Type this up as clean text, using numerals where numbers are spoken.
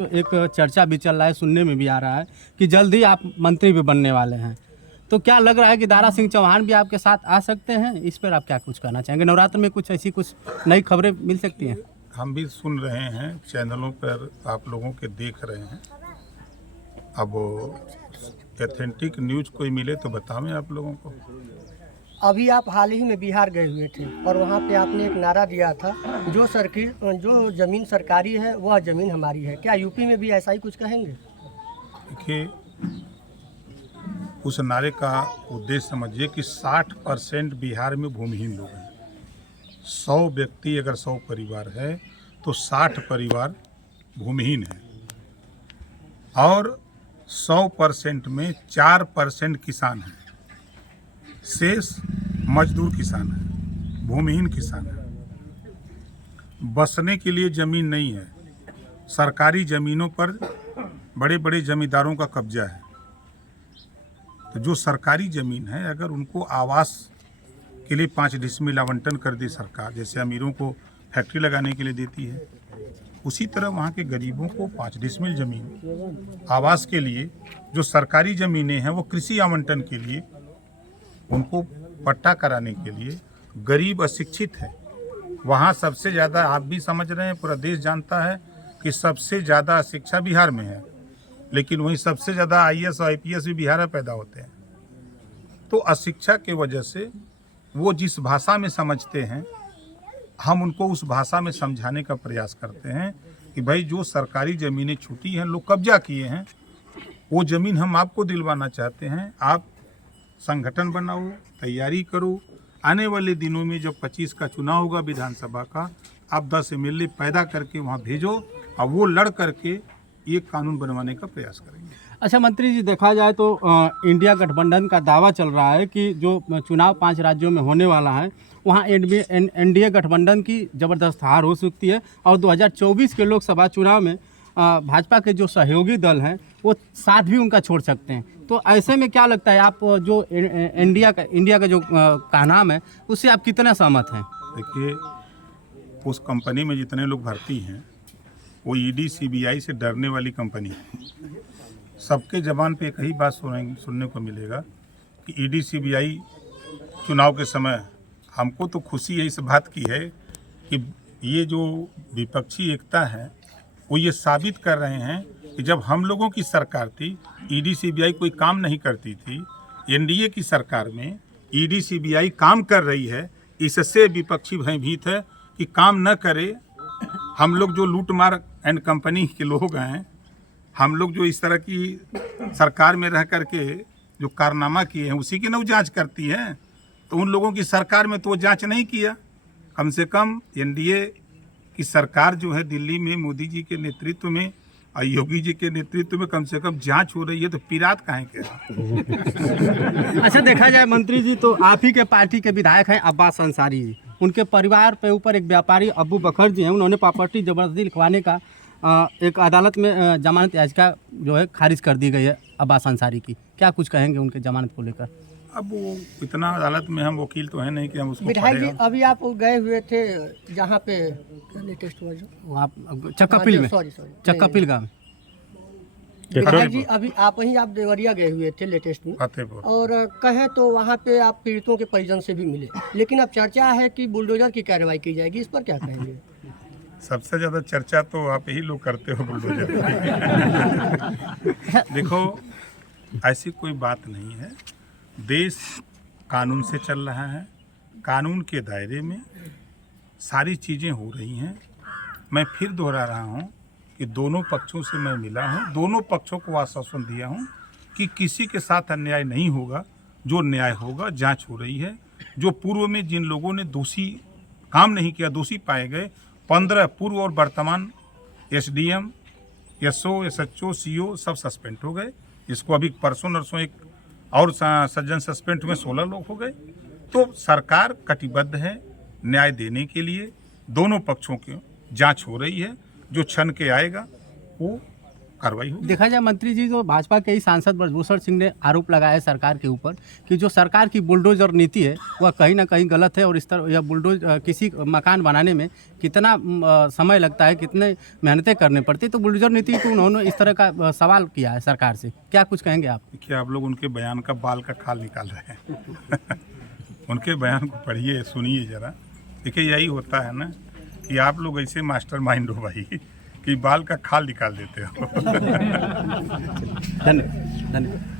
तो एक चर्चा भी चल रहा है, सुनने में भी आ रहा है कि जल्द ही आप मंत्री भी बनने वाले हैं। तो क्या लग रहा है कि दारा सिंह चौहान भी आपके साथ आ सकते हैं? इस पर आप क्या कुछ कहना चाहेंगे? नवरात्र में कुछ ऐसी कुछ नई खबरें मिल सकती हैं? हम भी सुन रहे हैं, चैनलों पर आप लोगों के देख रहे हैं। अब ऑथेंटिक न्यूज़ कोई मिले तो बतावें आप लोगों को। अभी आप हाल ही में बिहार गए हुए थे और वहाँ पे आपने एक नारा दिया था, जो ज़मीन सरकारी है वह ज़मीन हमारी है। क्या यूपी में भी ऐसा ही कुछ कहेंगे? देखिए, उस नारे का उद्देश्य समझिए कि 60% बिहार में भूमिहीन लोग हैं। 100 व्यक्ति अगर 100 परिवार है तो 60 परिवार भूमिहीन है और 100% में 4% किसान हैं, शेष मजदूर किसान है, भूमिहीन किसान है। बसने के लिए ज़मीन नहीं है। सरकारी ज़मीनों पर बड़े बड़े जमींदारों का कब्जा है। तो जो सरकारी ज़मीन है, अगर उनको आवास के लिए 5 डिसमिल आवंटन कर दे सरकार, जैसे अमीरों को फैक्ट्री लगाने के लिए देती है, उसी तरह वहाँ के गरीबों को 5 डिसमिल ज़मीन आवास के लिए, जो सरकारी ज़मीनें हैं वो कृषि आवंटन के लिए, उनको पट्टा कराने के लिए। गरीब अशिक्षित है, वहाँ सबसे ज़्यादा, आप भी समझ रहे हैं, पूरा देश जानता है कि सबसे ज़्यादा शिक्षा बिहार में है, लेकिन वहीं सबसे ज़्यादा IAS और IPS भी बिहार में पैदा होते हैं। तो अशिक्षा के वजह से वो जिस भाषा में समझते हैं, हम उनको उस भाषा में समझाने का प्रयास करते हैं कि भाई जो सरकारी ज़मीनें छूटी हैं, लोग कब्जा किए हैं, वो ज़मीन हम आपको दिलवाना चाहते हैं। आप संगठन बनाओ, तैयारी करो। आने वाले दिनों में जब 25 का चुनाव होगा विधानसभा का, आप 10 MLA पैदा करके वहाँ भेजो और वो लड़ करके ये कानून बनवाने का प्रयास करेंगे। अच्छा मंत्री जी, देखा जाए तो इंडिया गठबंधन का दावा चल रहा है कि जो चुनाव 5 राज्यों में होने वाला है, वहाँ NDA गठबंधन की ज़बरदस्त हार हो सकती है और 2024 के लोकसभा चुनाव में भाजपा के जो सहयोगी दल हैं वो साथ भी उनका छोड़ सकते हैं। तो ऐसे में क्या लगता है, आप जो इंडिया का जो का नाम है, उससे आप कितना सहमत हैं? देखिए, उस कंपनी में जितने लोग भर्ती हैं वो ED CBI से डरने वाली कंपनी है। सबके जबान पे एक ही बात सुनने को मिलेगा कि ED CBI चुनाव के समय, हमको तो खुशी है इस बात की है कि ये जो विपक्षी एकता है वो ये साबित कर रहे हैं कि जब हम लोगों की सरकार थी, ED CBI कोई काम नहीं करती थी। NDA की सरकार में ED CBI काम कर रही है। इससे विपक्षी भयभीत है कि काम न करे। हम लोग जो लूटमार एंड कंपनी के लोग हैं, हम लोग जो इस तरह की सरकार में रह करके जो कारनामा किए हैं, उसी की न जांच करती है। तो उन लोगों की सरकार में तो वो जांच नहीं किया। कम से कम NDA की सरकार जो है दिल्ली में मोदी जी के नेतृत्व में और योगी जी के नेतृत्व में कम से कम जांच हो रही है, तो पिरात काहे के? अच्छा, देखा जाए मंत्री जी, तो आप ही के पार्टी के विधायक हैं अब्बास अंसारी जी। उनके परिवार पे ऊपर एक व्यापारी अबू बकर जी हैं, उन्होंने प्रॉपर्टी जबरदस्ती लिखवाने का एक अदालत में जमानत याचिका जो है खारिज कर दी गई है अब्बास अंसारी की। क्या कुछ कहेंगे उनके जमानत को लेकर? अब वो इतना अदालत में, हम वकील तो है नहीं कि हम उसको विधायक जी, अभी आप गए हुए थे जहाँ पे लेटेस्ट हुआ, जो वहाँ चक्कापील में, चक्कापील गाँव। विधायक जी, अभी आप देवरिया गए हुए थे लेटेस्ट में, फतेहपुर, और कहे तो वहाँ पे आप पीड़ितों के परिजन से भी मिले, लेकिन अब चर्चा है कि बुलडोजर की कार्रवाई की जाएगी। इस पर क्या कहेंगे? सबसे ज़्यादा चर्चा तो आप ही लोग करते हो बुलडोजर की। देखो, ऐसी कोई बात नहीं है। देश कानून से चल रहा है, कानून के दायरे में सारी चीज़ें हो रही हैं। मैं फिर दोहरा रहा हूँ कि दोनों पक्षों से मैं मिला हूँ, दोनों पक्षों को आश्वासन दिया हूँ कि किसी के साथ अन्याय नहीं होगा। जो न्याय होगा, जांच हो रही है। जो पूर्व में जिन लोगों ने दोषी काम नहीं किया, दोषी पाए गए, 15 पूर्व और वर्तमान SDM, SO, SHO, CO सब सस्पेंड हो गए। इसको अभी परसों नरसों एक और सज्जन सस्पेंड हुए, 16 लोग हो गए। तो सरकार कटिबद्ध है न्याय देने के लिए। दोनों पक्षों की जांच हो रही है। जो क्षण के आएगा वो कार्रवाई होगी। देखा जाए मंत्री जी, जो भाजपा के ही सांसद ब्रजभूषण सिंह ने आरोप लगाया है सरकार के ऊपर कि जो सरकार की बुलडोजर नीति है वह कहीं ना कहीं गलत है, और इस तरह यह बुलडोज किसी मकान बनाने में कितना समय लगता है, कितने मेहनतें करनी पड़ती है, तो बुलडोजर नीति को उन्होंने इस तरह का सवाल किया है सरकार से। क्या कुछ कहेंगे आप? देखिए, आप लोग उनके बयान का बाल का खाल निकाल रहे हैं उनके बयान को पढ़िए, सुनिए जरा। देखिए, यही होता है ना कि आप लोग ऐसे मास्टरमाइंड हो भाई कि बाल का खाल निकाल देते हो। धन्यवाद।